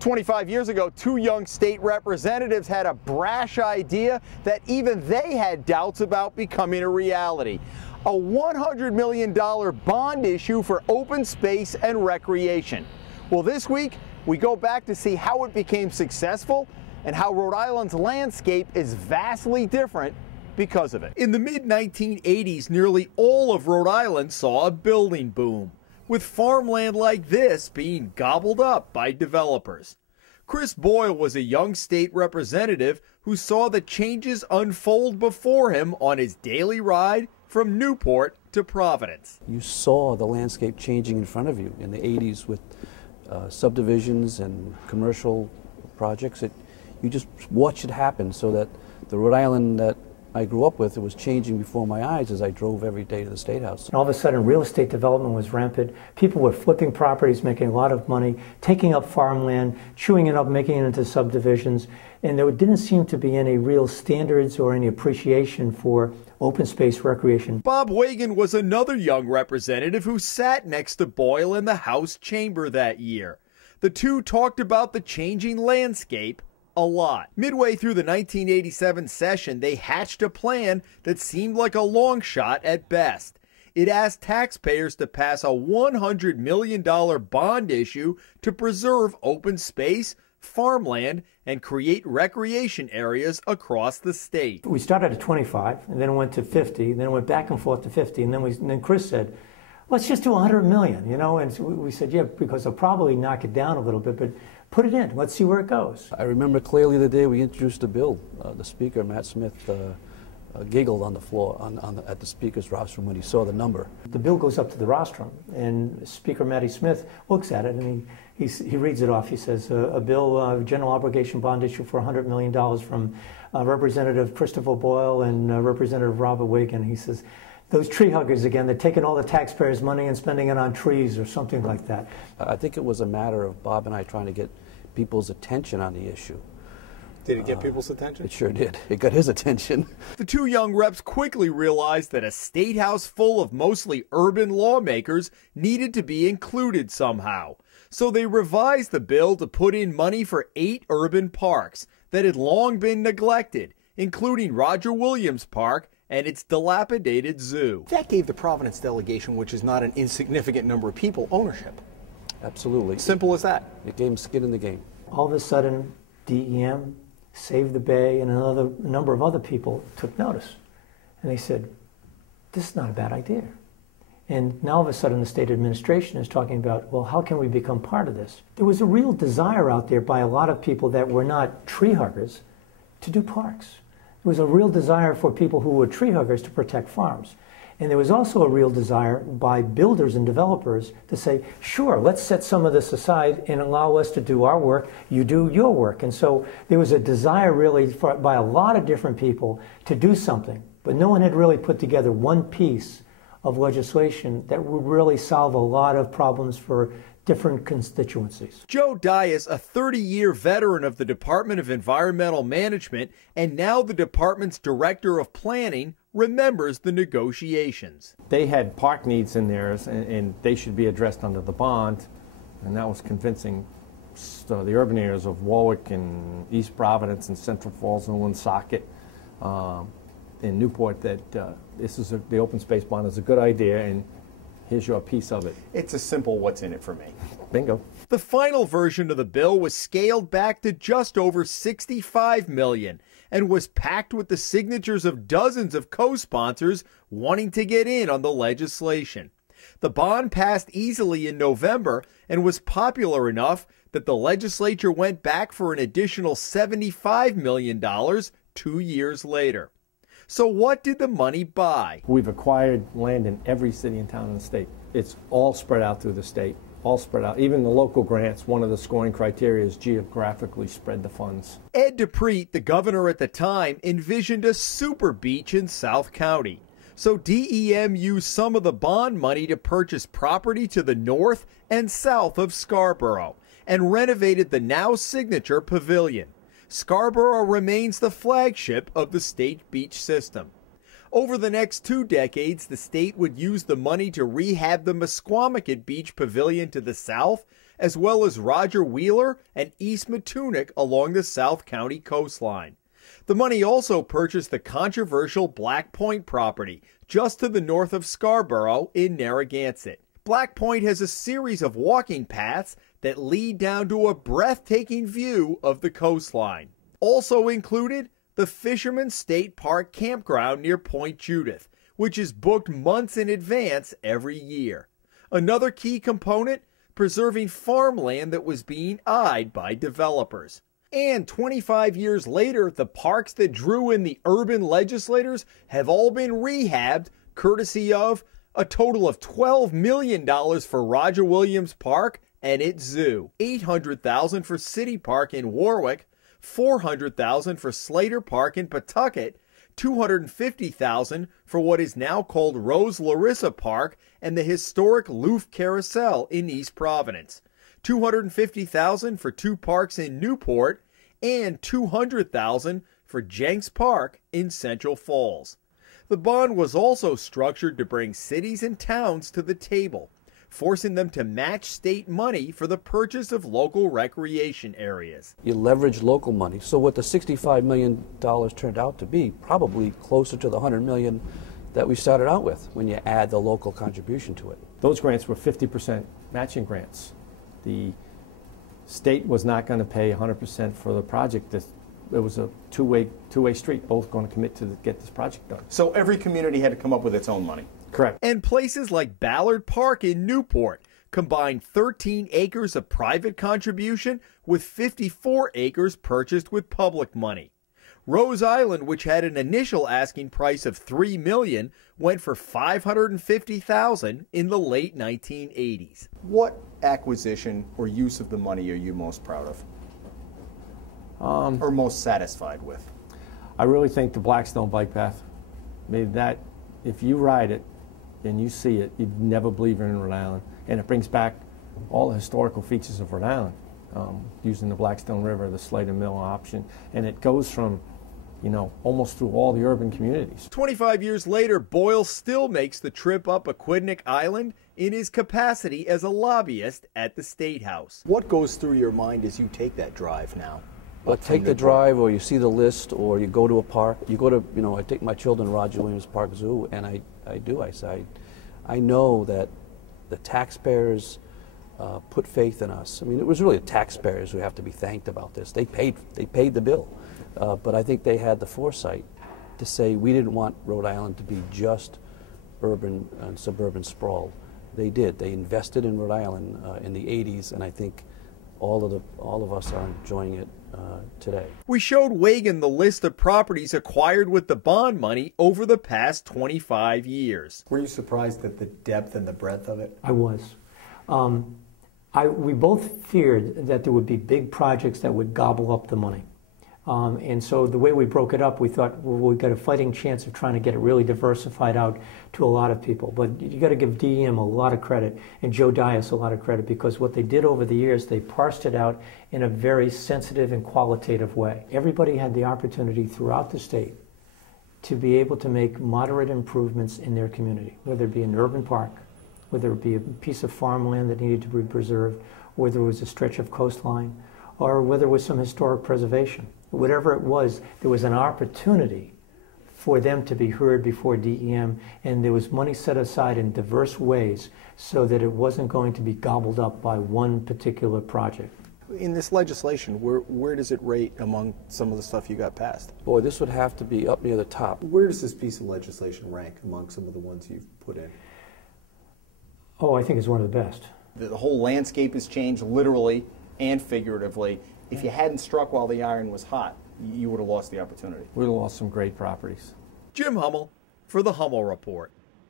25 years ago, two young state representatives had a brash idea that even they had doubts about becoming a reality. A $100 million bond issue for open space and recreation. Well, this week, we go back to see how it became successful and how Rhode Island's landscape is vastly different because of it. In the mid-1980s, nearly all of Rhode Island saw a building boom, with farmland like this being gobbled up by developers. Chris Boyle was a young state representative who saw the changes unfold before him on his daily ride from Newport to Providence. You saw the landscape changing in front of you in the 80s with subdivisions and commercial projects. You just watched it happen, so that the Rhode Island that I grew up with, it was changing before my eyes as I drove every day to the State House. And all of a sudden, real estate development was rampant. People were flipping properties, making a lot of money, taking up farmland, chewing it up, making it into subdivisions, and there didn't seem to be any real standards or any appreciation for open space recreation. Bob Wagon was another young representative who sat next to Boyle in the House chamber that year. The two talked about the changing landscape a lot. Midway through the 1987 session, they hatched a plan that seemed like a long shot at best. It asked taxpayers to pass a $100 million bond issue to preserve open space, farmland, and create recreation areas across the state. We started at 25, and then went to 50, then went back and forth to 50, and then Chris said, let's just do 100 million, you know, and so we said, yeah, because they'll probably knock it down a little bit, but put it in, let's see where it goes. I remember clearly the day we introduced the bill. The Speaker, Matt Smith, giggled on the floor at the Speaker's rostrum when he saw the number. The bill goes up to the rostrum, and Speaker Matty Smith looks at it, and he reads it off. He says, a bill, general obligation bond issue for $100 million from Representative Christopher Boyle and Representative Robert Wagon. He says, those tree huggers again, they're taking all the taxpayers' money and spending it on trees or something like that. I think it was a matter of Bob and I trying to get people's attention on the issue. Did it get people's attention? It sure did. It got his attention. The two young reps quickly realized that a state house full of mostly urban lawmakers needed to be included somehow. So they revised the bill to put in money for 8 urban parks that had long been neglected, including Roger Williams Park and its dilapidated zoo. That gave the Providence delegation, which is not an insignificant number of people, ownership. Absolutely. Simple as that. It gave him skin in the game. All of a sudden, DEM, Save the Bay, and a number of other people took notice. And they said, this is not a bad idea. And now all of a sudden the state administration is talking about, well, how can we become part of this? There was a real desire out there by a lot of people that were not tree huggers to do parks. There was a real desire for people who were tree huggers to protect farms. And there was also a real desire by builders and developers to say, sure, let's set some of this aside and allow us to do our work, you do your work. And so there was a desire really by a lot of different people to do something. But no one had really put together one piece of legislation that would really solve a lot of problems for different constituencies. Joe Dias, a 30-year veteran of the Department of Environmental Management and now the department's Director of Planning, remembers the negotiations. They had park needs in there, and they should be addressed under the bond, and that was convincing the urban areas of Warwick and East Providence and Central Falls and Woonsocket in Newport that the open space bond is a good idea, and here's your piece of it. It's a simple what's in it for me. Bingo. The final version of the bill was scaled back to just over $65 million and was packed with the signatures of dozens of co-sponsors wanting to get in on the legislation. The bond passed easily in November and was popular enough that the legislature went back for an additional $75 million 2 years later. So what did the money buy? We've acquired land in every city and town in the state. It's all spread out through the state, all spread out. Even the local grants, one of the scoring criteria is geographically spread the funds. Ed DePreet, the governor at the time, envisioned a super beach in South County. So DEM used some of the bond money to purchase property to the north and south of Scarborough and renovated the now signature pavilion. Scarborough remains the flagship of the state beach system. Over the next 2 decades, the state would use the money to rehab the Mesquamaket Beach Pavilion to the south as well as Roger Wheeler and East Matunic along the South County coastline. The money also purchased the controversial Black Point property just to the north of Scarborough in Narragansett. Black Point has a series of walking paths that lead down to a breathtaking view of the coastline. Also included, the Fisherman's State Park campground near Point Judith, which is booked months in advance every year. Another key component, preserving farmland that was being eyed by developers. And 25 years later, the parks that drew in the urban legislators have all been rehabbed, courtesy of a total of $12 million for Roger Williams Park and its zoo, $800,000 for City Park in Warwick, $400,000 for Slater Park in Pawtucket, $250,000 for what is now called Rose Larissa Park and the historic Loof Carousel in East Providence, $250,000 for two parks in Newport, and $200,000 for Jenks Park in Central Falls. The bond was also structured to bring cities and towns to the table, forcing them to match state money for the purchase of local recreation areas. You leverage local money. So what the $65 million turned out to be, probably closer to the $100 million that we started out with when you add the local contribution to it. Those grants were 50% matching grants. The state was not going to pay 100% for the project. It was a two-way street, both going to commit to get this project done. So every community had to come up with its own money. Correct. And places like Ballard Park in Newport combined 13 acres of private contribution with 54 acres purchased with public money. Rhode Island, which had an initial asking price of $3 million, went for $550,000 in the late 1980s. What acquisition or use of the money are you most proud of? Or most satisfied with? I really think the Blackstone bike path. I mean, that, if you ride it and you see it, you'd never believe you're in Rhode Island. And it brings back all the historical features of Rhode Island, using the Blackstone River, the Slater Mill option. And it goes from, you know, almost through all the urban communities. 25 years later, Boyle still makes the trip up Aquidneck Island in his capacity as a lobbyist at the State House. What goes through your mind as you take that drive now? Well, take the drive, or you see the list, or you go to a park. You go to, you know, I take my children to Roger Williams Park Zoo, and I say, I know that the taxpayers put faith in us. I mean, it was really the taxpayers who have to be thanked about this. They paid the bill, but I think they had the foresight to say we didn't want Rhode Island to be just urban and suburban sprawl. They did. They invested in Rhode Island in the 80s, and I think all of us are enjoying it today. We showed Wagan the list of properties acquired with the bond money over the past 25 years. Were you surprised at the depth and the breadth of it? I was. We both feared that there would be big projects that would gobble up the money. And so the way we broke it up, we thought, well, we've got a fighting chance of trying to get it really diversified out to a lot of people. But you got to give DEM a lot of credit and Joe Dias a lot of credit, because what they did over the years, they parsed it out in a very sensitive and qualitative way. Everybody had the opportunity throughout the state to be able to make moderate improvements in their community, whether it be an urban park, whether it be a piece of farmland that needed to be preserved, whether it was a stretch of coastline, or whether it was some historic preservation. Whatever it was, there was an opportunity for them to be heard before DEM, and there was money set aside in diverse ways so that it wasn't going to be gobbled up by one particular project. In this legislation, where does it rate among some of the stuff you got passed? Boy, this would have to be up near the top. Where does this piece of legislation rank among some of the ones you've put in? Oh, I think it's one of the best. The whole landscape has changed literally and figuratively. If you hadn't struck while the iron was hot, you would have lost the opportunity. We would have lost some great properties. Jim Hummel for the Hummel Report.